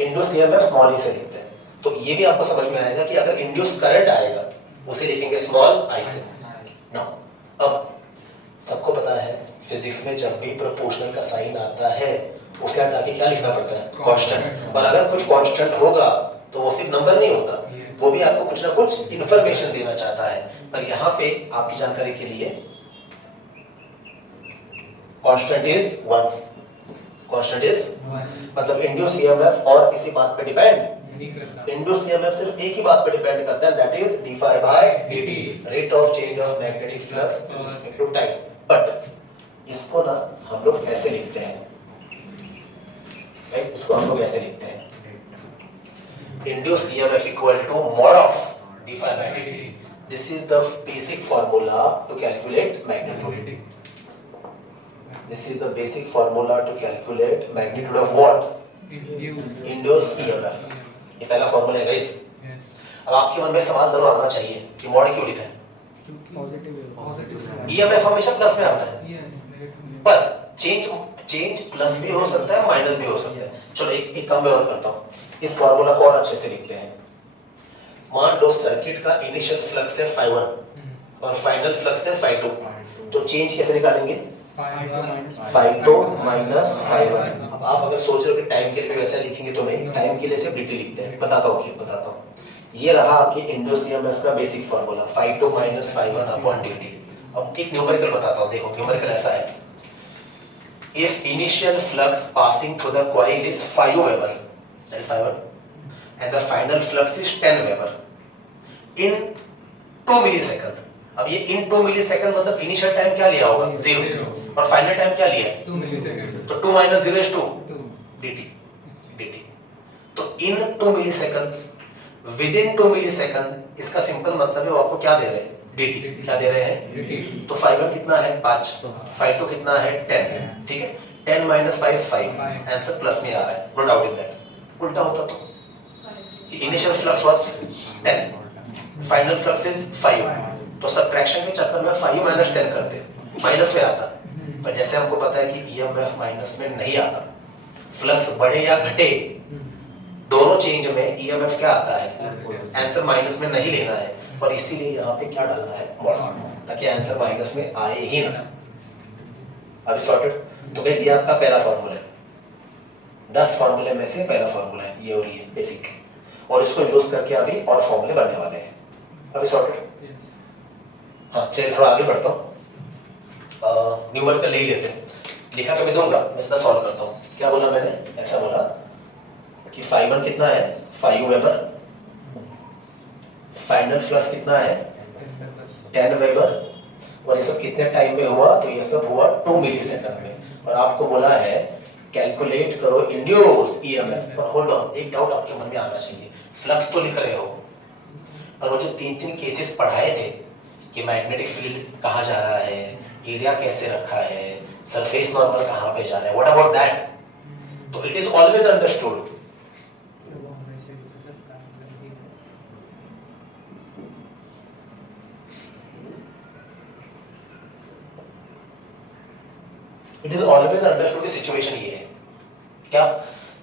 Induce EMF small ई से लिखते हैं। तो ये भी आपको समझ में आएगा कि अगर इंड्यूस करंट आएगा उसे लिखेंगे स्मॉल आई से। ना अब सबको पता है फिजिक्स में जब भी प्रोपोर्शनल का साइन आता है उसे हटा के क्या लिखना पड़ता है, कांस्टेंट। और अगर कुछ कांस्टेंट होगा तो वो सिर्फ नंबर नहीं होता, वो भी आपको कुछ ना कुछ इंफॉर्मेशन देना चाहता है। पर यहाँ पे आपकी जानकारी के लिए कांस्टेंट इज 1, कांस्टेंट इज मतलब इंड्यूस ईएमएफ और किसी बात पे डिपेंड, इंड्यूस ईएमएफ सिर्फ एक ही बात पे डिपेंड करता है, that is d phi by dt, rate of change of magnetic flux with respect to time. But इसको ना हम लोग कैसे लिखते हैं, इसको हम लोग ऐसे लिखते हैं, induce EMF equal to mod of d phi by dt। This is the basic formula to calculate magnitude. This is the basic formula to calculate magnitude of what? Induced EMF। ये पहला फॉर्मूला है guys. अब आपके मन में सवाल जरूर आना चाहिए कि मॉड क्यों लिखा है? पॉजिटिव EMF हमेशा प्लस में आता है, पर चेंज प्लस भी हो सकता है माइनस भी हो सकता है। चलो एक काम मैं और करता हूँ, इस फॉर्मूला को और अच्छे से लिखते हैं। मान लो सर्किट का इनिशियल फ्लक्स है φ1 और फाइनल फ्लक्स है φ2, तो चेंज कैसे निकालेंगे? φ2 माइनस φ1। अब आप अगर सोच रहे हो कि टाइम के लिए भी वैसा लिखेंगे तो नहीं, टाइम के लिए सिर्फ dt लिखते हैं। बताता हूँ क्यों, बताता हूँ। ये रहा आपके इंड्यूस ईएमएफ का basic formula φ2 minus φ1 upon dt। अब एक न्यूमेरिकल बताता हूँ, देखो न्यूमेरिकल ऐसा है, if initial flux passing through the coil is 5 Weber, that is φ1, and the final flux is 10 Weber in 2 millisecond। अब ये इन 2 मिलीसेकंड मतलब इनिशियल टाइम क्या लिया होगा, 0, और फाइनल टाइम क्या लिया है, 2 मिलीसेकंड। तो 2 माइनस 0 इज 2 dt। तो इन 2 मिलीसेकंड, विद इन 2 मिलीसेकंड, इसका सिंपल मतलब है वो आपको क्या दे रहे हैं, dt। क्या दे रहे हैं? तो φ1 कितना है 5, φ2 कितना है 10, ठीक है। 10 माइनस 5 इज 5, आंसर प्लस में आ रहा है, नो डाउट इन दैट। उल्टा होता तो कि initial flux was 10, final flux is 5, तो सब्ट्रैक्शन के चक्कर में 5 माइनस 10 करते, माइनस में आता। पर जैसे हमको पता है कि ईएमएफ माइनस में नहीं आता, फ्लक्स बढ़े या घटे दोनों चेंज में ईएमएफ क्या आता है, आंसर माइनस में नहीं लेना है। और इसीलिए यहाँ पे क्या डालना है, मॉड, ताकि आंसर माइनस में आए ही ना। अभी सॉर्टेड। तो गाइस ये आपका पहला फार्मूला है, 10 फार्मूले में से पहला फार्मूला है ये, और ये बेसिक, और इसको यूज करके अभी और फार्मूले बनने वाले हैं। अभी सॉर्टेड। हाँ चलिए थोड़ा आगे बढ़ता हूँ, न्यूमेरिकल ले लेते हैं, लिखा कभी दूंगा, मैं सीधा सॉल्व करता हूँ। क्या बोला मैंने, ऐसा बोला कि φ1 कितना है 5 वेबर, फाइनल फ्लक्स कितना है 10 वेबर, और ये सब कितने टाइम में हुआ, तो ये सब हुआ 2 मिलीसेकंड में। और आपको बोला है कैलकुलेट करो इंड्यूस ईएमएफ। पर होल्ड ऑन, एक डाउट आपके मन में आना चाहिए, फ्लक्स तो लिख रहे हो, पर वो जो 3 केसेस पढ़ाए थे कि मैग्नेटिक फील्ड कहाँ जा रहा है, एरिया कैसे रखा है, सरफेस नॉर्मल कहाँ पे जा रहा है, व्हाट अबाउट दैट? तो इट इज ऑलवेज अंडरस्टूड की सिचुएशन ये है क्या,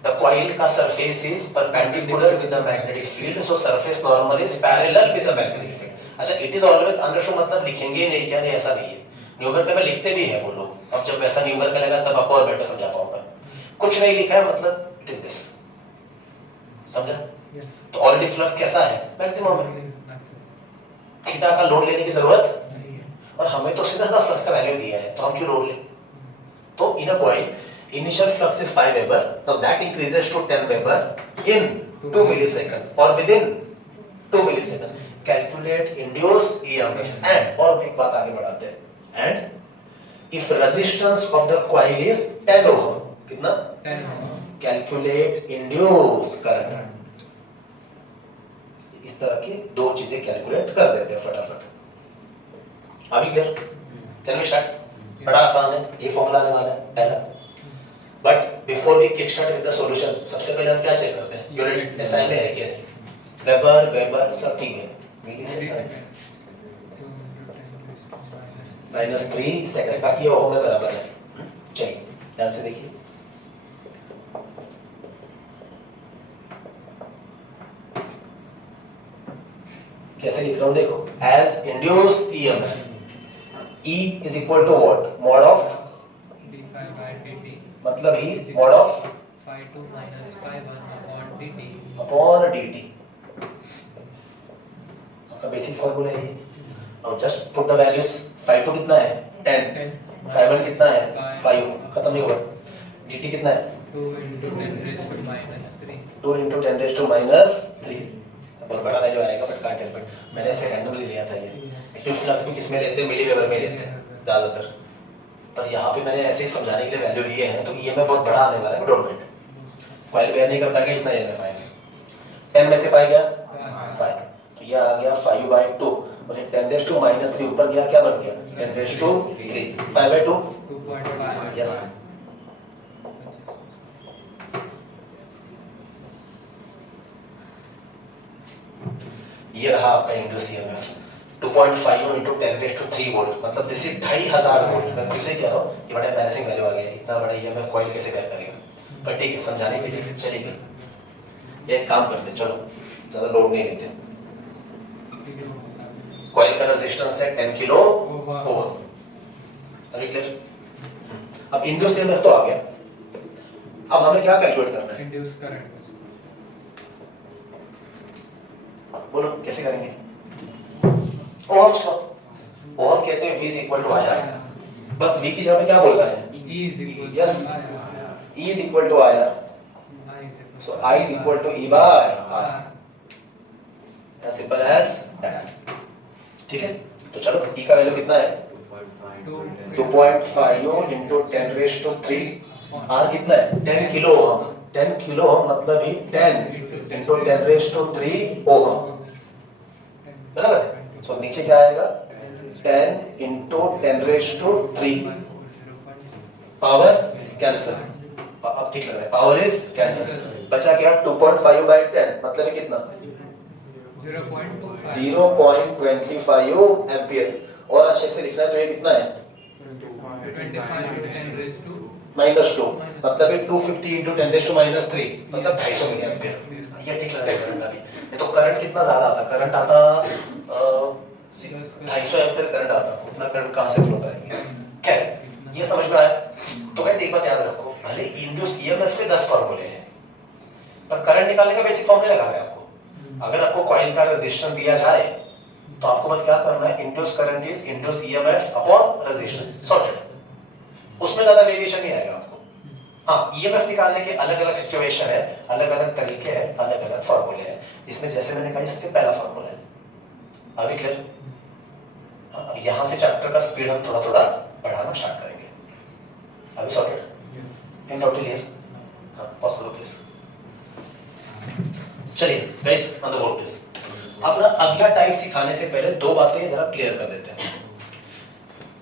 द कॉइल का surface is perpendicular with the magnetic field, so surface normal is parallel with the magnetic field. अच्छा, इट इज ऑलवेज अंडरस्टूड मतलब लिखेंगे नहीं क्या, नहीं ऐसा नहीं है, न्यूमेरिकल में लिखते भी है वो लोग। अब जब वैसा न्यूमेरिकल आएगा तब आपको और बेटर समझा पाऊंगा। कुछ नहीं लिखा है मतलब इट इज दिस, समझा? तो ऑलरेडी फ्लक्स कैसा है, मैक्सिमम है, थीटा का लोड लेने की जरूरत नहीं है, और हमें तो सीधा फ्लक्स का वैल्यू दिया है, तो हम क्यों लोड लें? तो in a coil initial flux is 5 Weber, so that increases to 10 Weber in 2 milliseconds or within 2 milliseconds. Calculate induced EMF and, और एक बात आगे बढ़ाते हैं, and if resistance of the coil is 10 ohm, कितना? 10 ohm. Calculate induced current. इस तरह की दो चीजें कैलकुलेट कर देते हैं फटाफट। अभी क्लियर? Can we start? बड़ा आसान है, ये फॉर्मूला आने वाला है पहला। But before we kick start with the solution, सबसे पहले हम क्या चेक करते हैं, यूनिट एसआई में है क्या, वेबर वेबर सब ठीक है, मिलीसेकंड -3 सेकंड, बाकी ओम में बराबर है। चलिए ध्यान से देखिए, कैसे लिख रहा हूं देखो, as induced EMF E is equal to what? Mod of d5 by dt, मतलब E mod of phi 2 minus phi 1 upon dt. upon dt. आपका बेसिक फॉर्मूला है ये. Now just put the values. phi 2 कितना है 10, phi 1 कितना है 5, खत्म नहीं हुआ. dt कितना है 2 into 10 raised to minus 3. 2 into 10 raised to minus 3. बहुत बड़ा वैल्यू आएगा बट कांट हेल्प इट. मैंने इसे रैंडमली लिया था. ये एक्टिव फ्लक्स भी किसमें लेते हैं, मिलीवेबर में लेते हैं ज्यादातर, पर यहाँ पे मैंने ऐसे ही समझाने के लिए वैल्यू लिए हैं. तो ईएमएफ बहुत बड़ा आने वाला है, डोंट माइंड. कॉइल बेयर नहीं कर पाएंगे इतना ईएमएफ आएगा. 10 में से 5 गया 5, तो ये आ गया 5/2 और ये 10 raised to minus 3 ऊपर गया, क्या बन गया 10 raised to 3. 5/2 2.5. यस. ये रहा आपका induce EMF 2.5 into 10 raised to 3 volt, मतलब दिस इज 2500 वोल्ट. मैं फिर से कह रहा हूँ ये बड़ा एम्बैरेसिंग वैल्यू आ गया. इतना बड़ा ईएमएफ कॉइल कैसे बेयर करेगा, पर ठीक है समझाने के लिए चलेगा. ये एक काम करते, चलो ज्यादा लोड नहीं लेते. कॉइल का रेजिस्टेंस है 10 किलो ओम. अभी क्लियर. अब इंड्यूस ईएमएफ तो आ गया. अब हमें क्या कैलकुलेट करना है, इंड्यूस करंट. बोलो कैसे करेंगे. Ohm's law. ओहम कहते हैं V is equal to IR. बस V की जगह पे क्या बोलना है, E is equal to Yes. E is equal to IR. So I is equal to E by R. As simple as that. ठीक है. तो चलो E का वैल्यू कितना है 2.5 into 10 raised to 3. R कितना है 10 किलो ओम. 10 किलो ओम मतलब ही 10 into 10 raised to 3 ओम. बराबर है. तो नीचे क्या आएगा 10 into 10 raised to 3. Power cancel. अब ठीक लग रहा है, पावर इज कैंसिल. बचा क्या 2.5/10 मतलब है कितना 0.25 एम्पियर. और अच्छे से लिखना है तो ये कितना है 25 into 10 raised to -2 मतलब है 250 into 10 raised to -3 मतलब 250 मिली एम्पियर. ये ठीक लग रहा है करंट. अभी ये तो करंट कितना ज्यादा आता, करंट आता 250 एम्पियर करंट आता. उतना करंट कहां से फ्लो करेंगे. खैर ये समझ में आया. तो गाइस एक बात याद रखो, भले इंड्यूस ईएमएफ के 10 फार्मूले हैं पर करंट निकालने का बेसिक फार्मूला लगा है आपको. अगर आपको कॉइल का रेजिस्टेंस दिया जाए तो आपको बस क्या करना है, induce current is induce EMF upon resistance. Sorted. उसमें ज्यादा वेरिएशन नहीं आएगा आपको. हाँ ईएमएफ निकालने के अलग अलग सिचुएशन है, अलग अलग तरीके हैं, अलग अलग फार्मूले हैं. इसमें जैसे मैंने कहा सबसे पहला फार्मूला है. अभी क्लियर. अब यहां से चैप्टर का स्पीड हम थोड़ा थोड़ा बढ़ाना स्टार्ट करेंगे. अभी सॉर्टेड इन डाउट क्लियर. हाँ पॉज करो प्लीज. चलिए guys on the board please. अपना अगला टाइप सिखाने से पहले दो बातें जरा क्लियर कर देते हैं.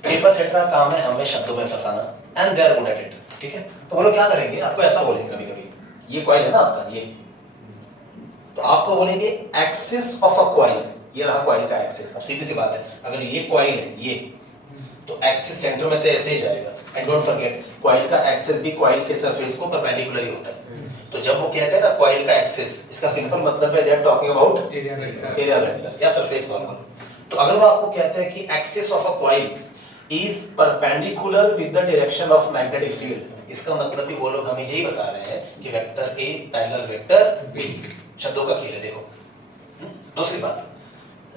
पेपर सेट का काम है हमें शब्दों में फंसाना and they are good at it. ठीक है. तो वो लोग क्या करेंगे, आपको ऐसा बोलेंगे कभी कभी, ये कॉइल है ना आपका ये, तो आपको बोलेंगे एक्सिस ऑफ अ कॉइल. ये रहा कॉइल का एक्सिस. अब सीधी सी बात है, अगर ये कॉइल है ये, तो एक्सिस सेंटर में से ऐसे ही जाएगा. एंड डोंट फॉरगेट कॉइल का एक्सिस भी कॉइल के सरफेस को परपेंडिकुलर ही होता है. तो जब वो कहते हैं ना कॉइल का एक्सिस, इसका सिंपल मतलब है they are talking about area vector या सरफेस नॉर्मल. तो अगर वो आपको कहते हैं कि axis of a coil is perpendicular with the direction of magnetic field, इसका मतलब भी वो लोग हमें यही बता रहे हैं कि vector A parallel vector B. शब्दों का खेल है देखो. दूसरी बात,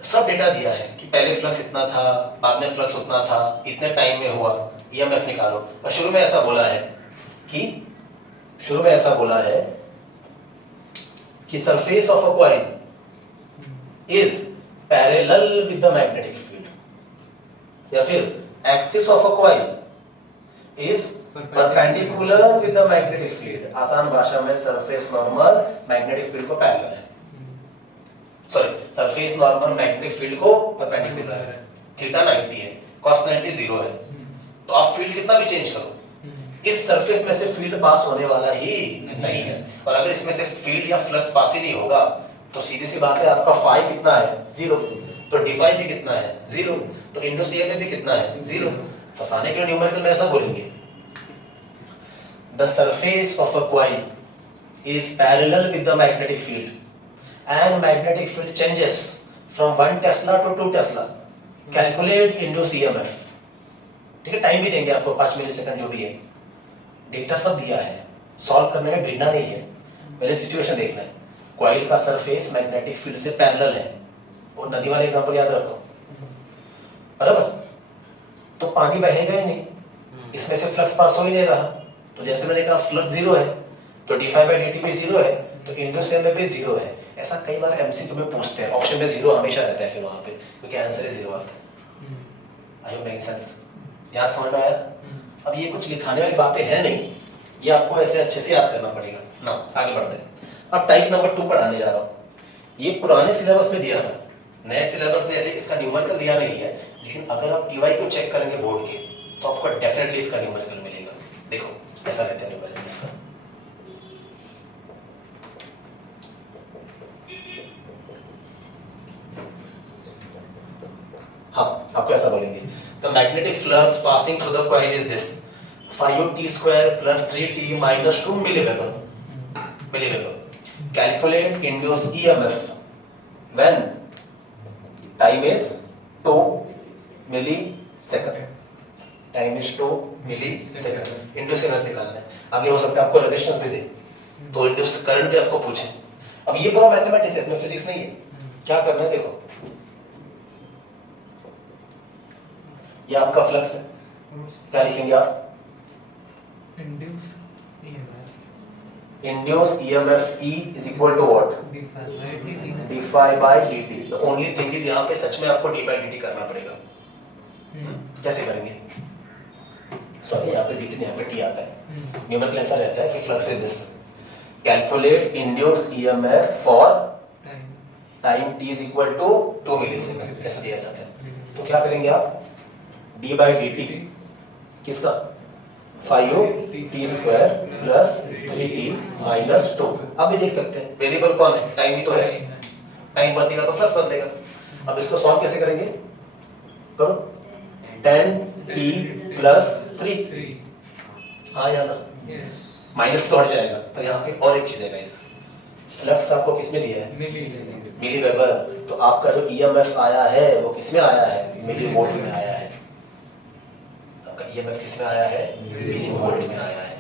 सब डेटा दिया है कि पहले फ्लक्स इतना था, बाद में फ्लक्स उतना था, इतने टाइम में हुआ, ईएमएफ निकालो. और शुरू में ऐसा बोला है कि surface of a coil is parallel with the magnetic field, या फिर axis of a coil is perpendicular with the magnetic field. आसान भाषा में सरफेस नॉर्मल मैग्नेटिक फील्ड को पैरेलल है. Sorry, surface normal magnetic field को परपेंडिकुलर है. Theta 90 है, cos 90 0 है. तो आप फील्ड कितना भी चेंज करो, इस सरफेस में से फील्ड पास होने वाला ही नहीं है. और अगर इसमें से फील्ड या फ्लक्स पास ही नहीं होगा तो सीधी सी बात है आपका फाई कितना है 0, तो डी फाई भी कितना है 0, तो इंडस ईएमएफ भी कितना है 0. फंसाने के लिए न्यूमेरिकल में ऐसा बोलेंगे, the surface of a coil is parallel with the magnetic field and magnetic field changes from 1 tesla to 2 tesla, calculate induce EMF. ठीक है, टाइम भी देंगे आपको 5 मिलीसेकंड जो भी है, डेटा सब दिया है, सॉल्व करने में भिड़ना नहीं है, पहले सिचुएशन देखना है। कॉइल का सरफेस मैग्नेटिक फील्ड से पैरेलल है, वो नदी वाला एग्जांपल याद रखो, बराबर। तो पानी बहेगा ही नहीं, इसमें से फ्लक्स पास हो ही नहीं रहा, तो जैसे मैंने कहा फ्लक्स जीरो है तो d5/dt भी जीरो है, तो इंड्यूस ईएमएफ भी जीरो है। ऐसा कई बार एमसीक्यू में पूछते हैं, ऑप्शन में जीरो हमेशा रहता है फिर वहां पे, क्योंकि आंसर ही जीरो आता है। आई होप मेकिंग सेंस, याद समझ में आया? अब ये कुछ लिखाने वाली बातें हैं नहीं, ये आपको ऐसे अच्छे से याद करना पड़ेगा ना। आगे बढ़ते हैं, अब टाइप नंबर 2 पढ़ाने जा रहा हूँ। ये पुराने सिलेबस में दिया था, नए सिलेबस में ऐसे इसका न्यूमेरिकल दिया नहीं है, लेकिन अगर आप टीवाई को चेक करेंगे बोर्ड के तो आपको डेफिनेटली इसका न्यूमेरिकल मिलेगा। देखो ऐसा रहता है न्यूमेरिकल इसका। हाँ, आपको ऐसा बोलेंगे, the magnetic flux passing through the coil is this 5t² + 3t - 2 milliweber. Calculate induced EMF when time is 2 millisecond. Time is 2 millisecond. Induce EMF निकालना है। आगे हो सकता है आपको रेजिस्टेंस भी दे, तो इंड्यूस करंट भी आपको पूछे। अब ये पूरा मैथमेटिक्स है, इसमें फिजिक्स नहीं है। क्या करना है देखो, ये आपका फ्लक्स है, क्या लिखेंगे आप? Induced EMF E is equal to what? d∅/dt. The only thing is यहाँ पे सच में आपको d/dt करना पड़ेगा। कैसे करेंगे? सॉरी, यहाँ पे dt नहीं, यहाँ पे t आता है। न्यूमेरिकल ऐसा रहता है कि flux is this, calculate induced EMF for time t is equal to 2 millisecond, ऐसा दिया जाता है। तो क्या करेंगे आप? d/dt किसका? 5t² + 3t - 2। अब भी देख सकते हैं वेरिएबल कौन है, टाइम ही तो है, टाइम बदलेगा तो फ्लक्स बदलेगा। अब इसको सॉल्व कैसे करेंगे? करो, 10t + 3 हाँ या ना, माइनस तो हट जाएगा, पर यहाँ पे और एक चीज है गाइस, फ्लक्स आपको किसमें दिया है? मिली वेबर। तो आपका जो ईएमएफ आया है वो किसमें आया है? मिली वोल्ट में आया है। आपका ईएमएफ किसमें आया है? मिली वोल्ट में आया है।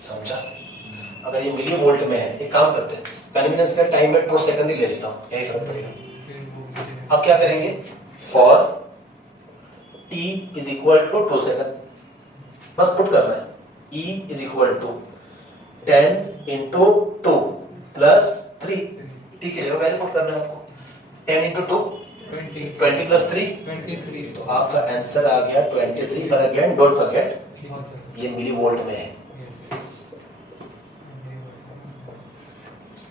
समझा? अगर ये मिली वोल्ट में है, एक काम करते हैं, कन्वीनियंस का टाइम में 2 सेकंड ही ले लेता हूँ, क्या ही फर्क पड़ेगा। अब क्या करेंगे? For t is equal to 2 second, बस पुट करना है, E is equal to 10 into 2 plus 3, t की जगह वैल्यू पुट करना है आपको, 10 into 2 20 plus 3 23। तो आपका आंसर आ गया 23, पर अगेन डोंट फॉरगेट ये मिली वोल्ट में है।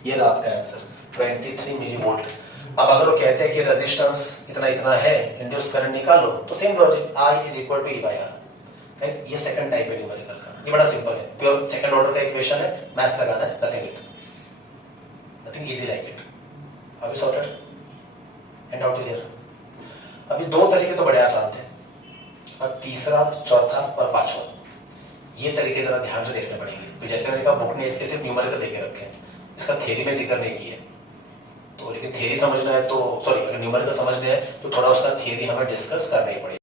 ये रहा आपका आंसर 23 मिली वोल्ट। अब अगर वो कहते हैं कि रेजिस्टेंस इतना इतना है, इंड्यूस करंट निकालो, तो same logic, I is equal to E/R। Guys ये सेकंड टाइप है न्यूमेरिकल का, ये बड़ा सिंपल है, प्योर सेकंड ऑर्डर का इक्वेशन है, मैथ्स लगाना है, नथिंग इजी लाइक इट। अभी सॉर्टेड एंड आउट क्लियर। अभी 2 तरीके तो बड़े आसान थे, अब तीसरा, चौथा और पांचवा, ये तरीके जरा ध्यान से देखने पड़ेंगे। तो जैसे मैंने कहा बुक ने इसके सिर्फ न्यूमेरिकल देके रखे हैं, इसका थ्योरी में जिक्र नहीं किया, तो लेकिन थ्योरी समझना है तो सॉरी, अगर न्यूमेरिकल समझना है तो थोड़ा उसका थ्योरी हमें डिस्कस करना ही पड़ेगा।